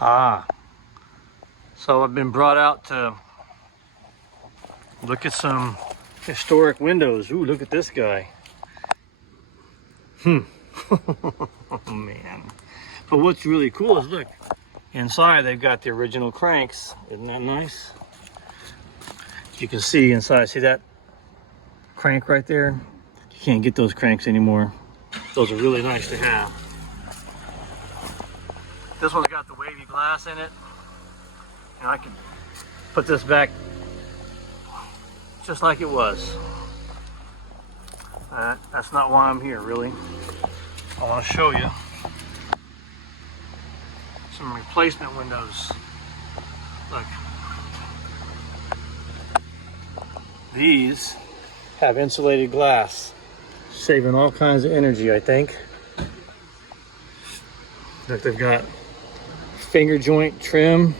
So I've been brought out to look at some historic windows. Ooh, look at this guy. Oh man. But what's really cool is look, inside they've got the original cranks. Isn't that nice? You can see inside, see that crank right there? You can't get those cranks anymore. Those are really nice to have. This one's got the wavy glass in it. And I can put this back just like it was. That's not why I'm here, really. I want to show you some replacement windows. Look. These have insulated glass, saving all kinds of energy, I think. Look, they've got finger joint trim.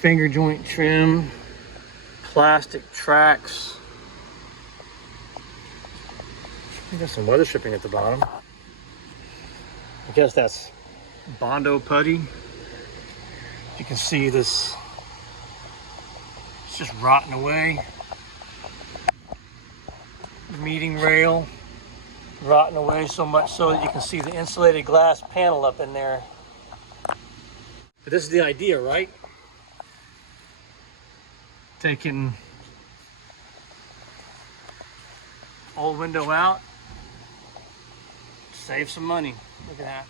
Finger joint trim, plastic tracks. I got some weather stripping at the bottom. I guess that's Bondo putty. You can see this, it's just rotting away. Meeting rail, rotting away so much so that you can see the insulated glass panel up in there. But this is the idea, right? Taking old window out, save some money. Look at that.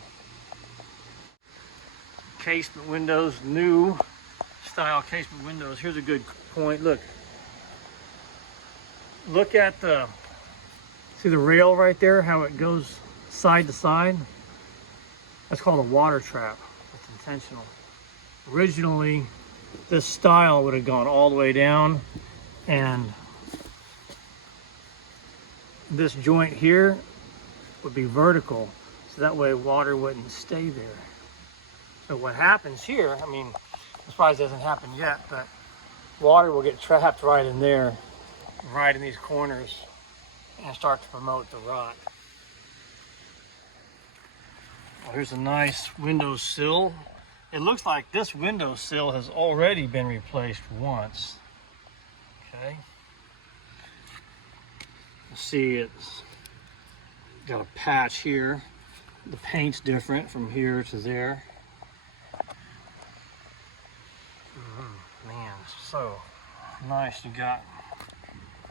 Casement windows, new style casement windows. Here's a good point. Look at the, see the rail right there, how it goes side to side? That's called a water trap. It's intentional. Originally, this style would have gone all the way down, and this joint here would be vertical, so that way water wouldn't stay there. So what happens here, I mean, I'm surprised it hasn't happened yet, but water will get trapped right in there, right in these corners, and start to promote the rot. Well, here's a nice window sill. It looks like this window sill has already been replaced once. Okay. You see it's got a patch here. The paint's different from here to there. Man, so nice. You got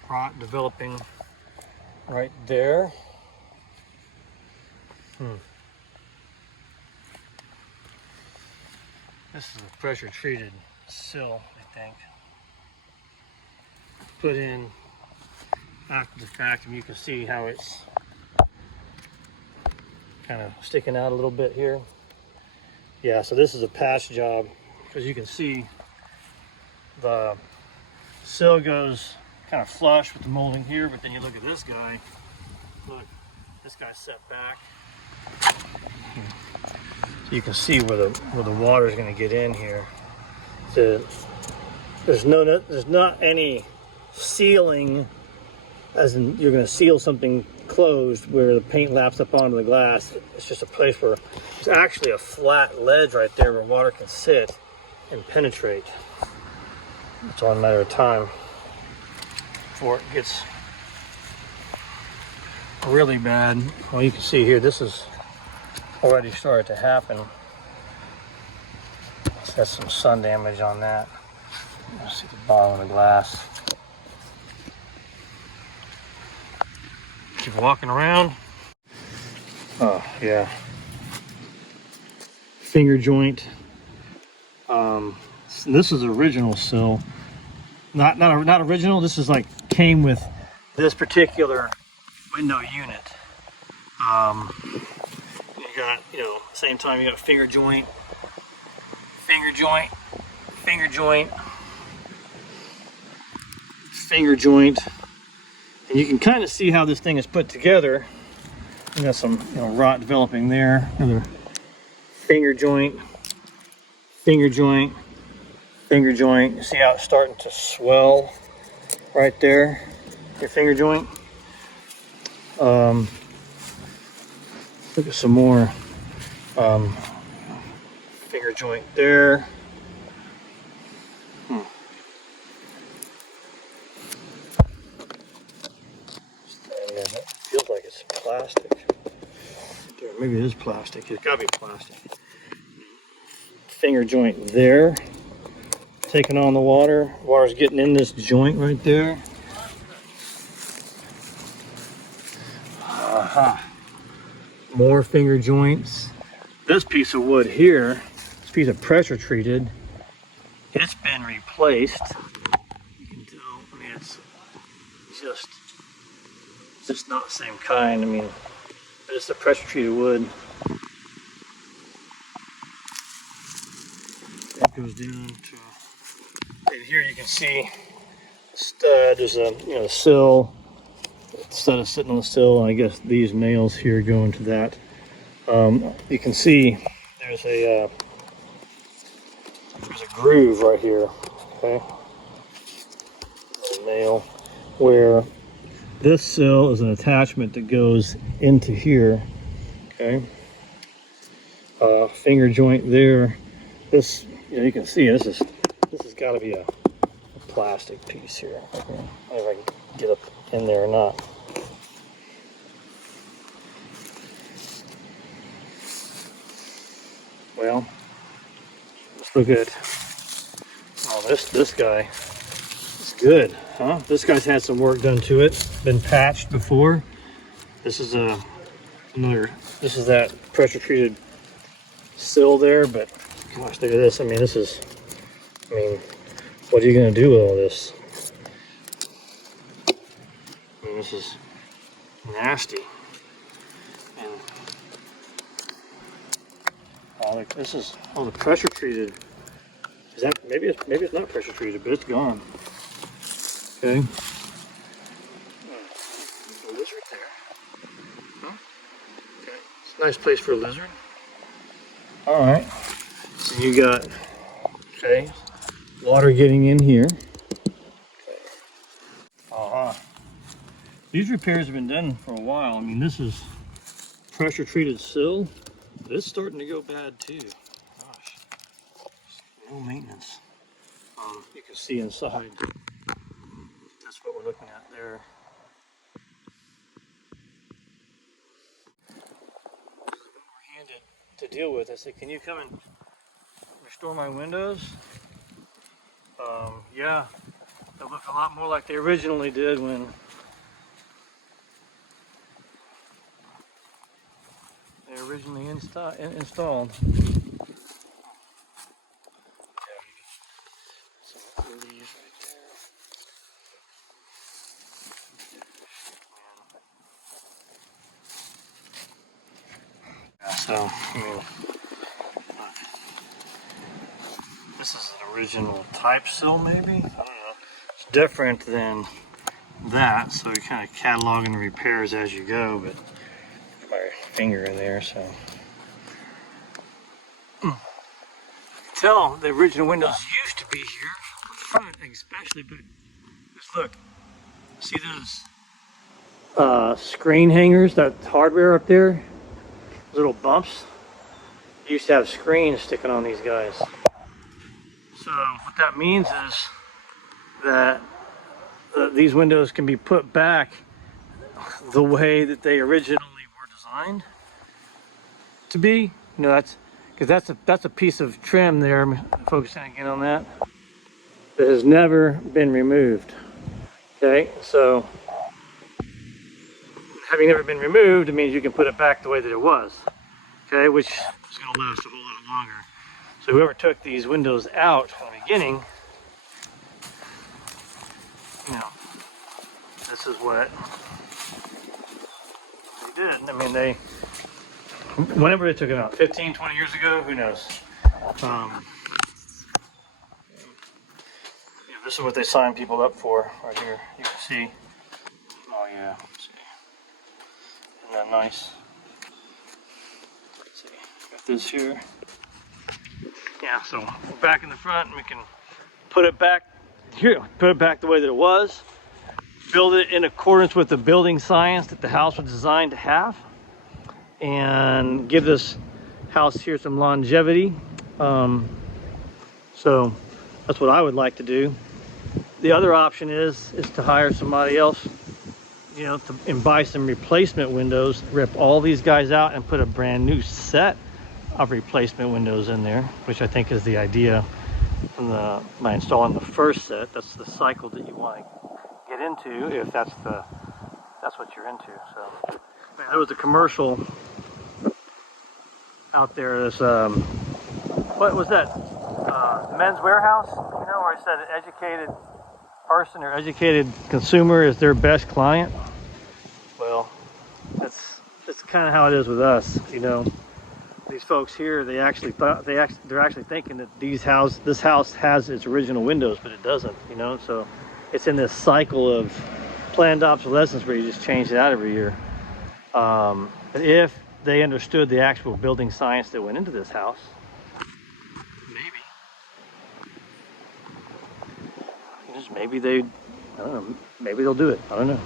rot developing right there. This is a pressure treated sill, I think. Put in after the fact, and you can see how it's kind of sticking out a little bit here. Yeah, so this is a patch job, because you can see the sill goes kind of flush with the molding here, but then you look at this guy. Look, this guy's set back. So you can see where the water is going to get in here. So there's not any sealing, as in you're going to seal something closed where the paint laps up onto the glass. It's just a place where it's actually a flat ledge right there where water can sit and penetrate. It's all a matter of time before it gets really bad. Well, you can see here, this is already started to happen. It's got some sun damage on that. You see the bottom of the glass. Keep walking around. Oh yeah. Finger joint. This is original sill. Not original. This is like came with this particular window unit. You got, same time you got finger joint, finger joint, finger joint, finger joint, and you can kind of see how this thing is put together. You got some rot developing there. Another finger joint, finger joint, finger joint. You see how it's starting to swell right there, your finger joint. Look at some more Finger joint there. And it feels like it's plastic. Maybe it is plastic. It's gotta be plastic. Finger joint there. Taking on the water. Water's getting in this joint right there. More finger joints. This piece of wood here, this piece of pressure treated, it's been replaced. You can tell, I mean, it's just not the same kind. I mean, it's a pressure treated wood. It goes down to, and here you can see the stud. There's a sill. Instead of sitting on the sill, and I guess these nails here go into that. You can see there's a groove right here. Okay, a nail where this sill is an attachment that goes into here. Okay, finger joint there. This, you can see this has got to be a plastic piece here. Okay. I don't know if I can get up in there or not. Well, let's look at, oh, this guy is good, huh? This guy's had some work done to it, been patched before. This is this is that pressure treated sill there, but gosh, look at this. I mean, what are you gonna do with all this? I mean, this is nasty. And this is the pressure treated. Is that maybe it's not pressure treated, but it's gone. Okay. A lizard there. Huh? Okay. It's a nice place for a lizard. All right. So you got water getting in here. Okay. These repairs have been done for a while. I mean, this is pressure treated sill. It's starting to go bad too. Gosh, no maintenance. You can see inside. That's what we're looking at there. When we're handed to deal with, I said, "Can you come and restore my windows?" Yeah, they look a lot more like they originally did when they originally installed. So, I mean, this is an original type sill, maybe? I don't know. It's different than that, so you're kind of cataloging the repairs as you go, but my finger in there, so. Tell the original windows used to be here, front especially, but just look. See those screen hangers, that hardware up there? Little bumps. You used to have screens sticking on these guys. So what that means is that these windows can be put back the way that they originally were designed to be. You know, that's because that's a piece of trim there. I'm focusing again on that has never been removed. Okay, so having never been removed, it means you can put it back the way that it was, okay, which is going to last a whole lot longer. So whoever took these windows out from the beginning, you know, this is what they did. I mean, whenever they took it out, 15, 20 years ago, who knows? This is what they signed people up for right here. You can see. Oh yeah. Isn't that nice? Let's see, got this here. Yeah, so we're back in the front and we can put it back here, put it back the way that it was, build it in accordance with the building science that the house was designed to have, and give this house here some longevity. So that's what I would like to do. The other option is to hire somebody else, you know, and buy some replacement windows, rip all these guys out and put a brand new set of replacement windows in there, which I think is the idea by installing the first set. That's the cycle that you want to get into if that's what you're into. So there was a commercial out there, this what was that, Men's Warehouse, you know, where I said an educated person or educated consumer is their best client. Well, that's kind of how it is with us, you know. These folks here, they're actually thinking that this house has its original windows, but it doesn't, you know. So it's in this cycle of planned obsolescence where you just change it out every year. But if they understood the actual building science that went into this house, maybe they, I don't know, maybe they'll do it. I don't know.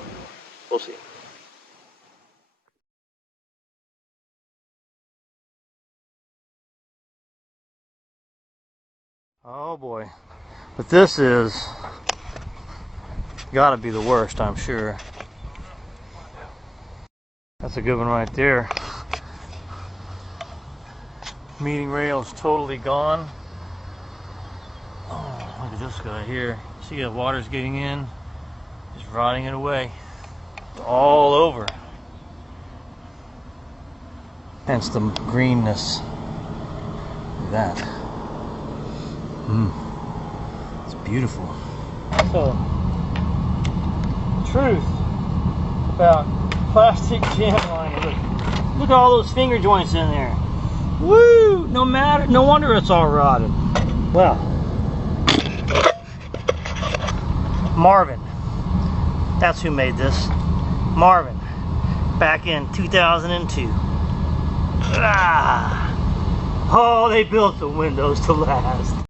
We'll see. Oh boy. But this is gotta be the worst, I'm sure. That's a good one right there. Meeting rail is totally gone. Oh, look at this guy here. See the water's getting in, just rotting it away. All over. Hence the greenness. Look at that. It's beautiful. So, the truth about plastic jam liner. Look at all those finger joints in there. Woo! No wonder it's all rotted. Well, Marvin, that's who made this. Marvin, back in 2002. Oh, they built the windows to last.